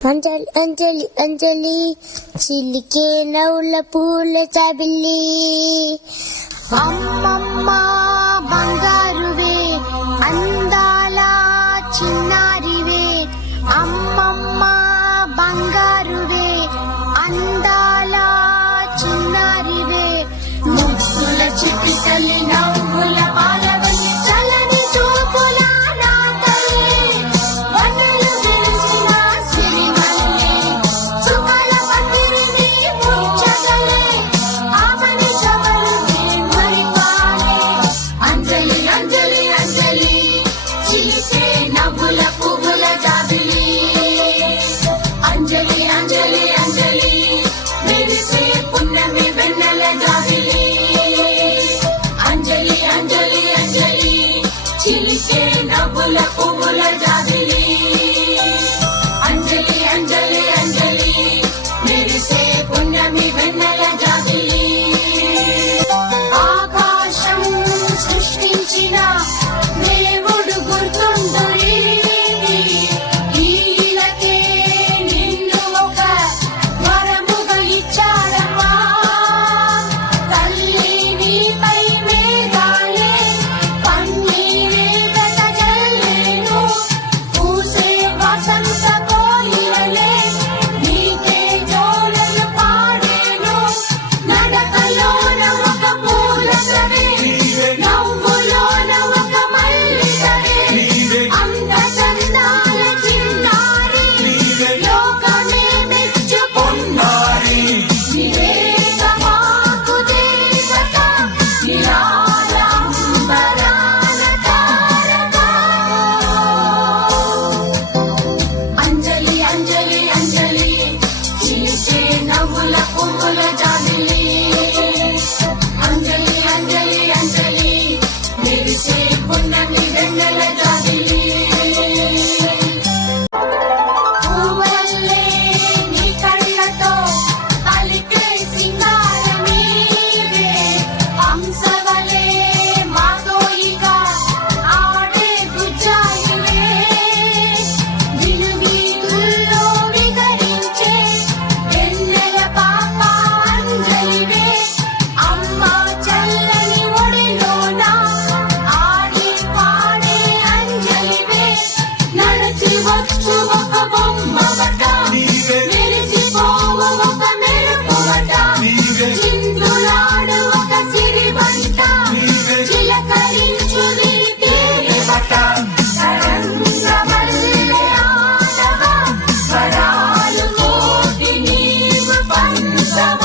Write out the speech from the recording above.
అంజలి అంజలి అంజలి చిలికే నవ్వుల పూల చబిల్లి అమ్మమ్మ బంగారువే అందాల చిన్నారివే అమ్మమ్మ బంగారువే అందాల చిన్నారివే ముద్దుల చిట్టి తల్లి నవ్వుల పాలవల్లి చలని చూపుల నా తల్లి వన్నెలు వెలిసిన సిరిమల్లి సుఖాల పందిరిని ముచ్చగలే ఆమని చవలుని మరిపాలే అంజలి అంజలి అంజలి చిలికే నవ్వుల పువ్వుల జాబిలి అంజలి అంజలి అంజలి మెరిసే పున్నమి వెన్నెల జాబిలి అంజలి అంజలి అంజలి చిలికే నవ్వుల పువ్వుల జాబిలి అంజలి అంజలి అంజలి మెరిసే పున్నమి వెన్నెల జాబిలి ఆకాశం సృష్టించిన దేవుడు గుర్తుండు ఈలకే నిన్ను ఒక వరముగా ఇచ్చాడమ్మా తల్లి నీపై మేఘాలే పన్నీరే వెదజల్లేను పూసే వసంత కోయిలలే నీకే జోలలు పాడేను నడకలోన ఒక పూలసరే నవ్వులోన ఒక మల్లిసరే అంత చందాల చిన్నారి లోకమే మెచ్చుకున్నారి వివేక మాకు దేవత నిరాళంబరాన తారక అంజలి అంజలి అంజలి చిలికే నవ్వుల పువ్వుల జాబిలి అంజలి అంజలి అంజలి మెరిసే పున్నమి వెన్నెల జాబిలి పువ్వులల్లే నీ కళ్ళతో అలికే సింగారమీవే హంసవలే మాతోయిగా ఆడే గుజ్జాయివే వినువీధుల్లో విహరించే వెన్నెల పాప అంజలివే అమ్మ చల్లని ఒడిలోన ఆడి పాడే అంజలివే నడిచి వచ్చు ఒక బొమ్మవట మెరిసిపోవు ఒక మెరుపువట చిందులాడు ఒక సిరివంట చిలకరించు నీ తీయవట తరంగమల్లె ఆడవ స్వరాలు కోటి నీవు పంచవ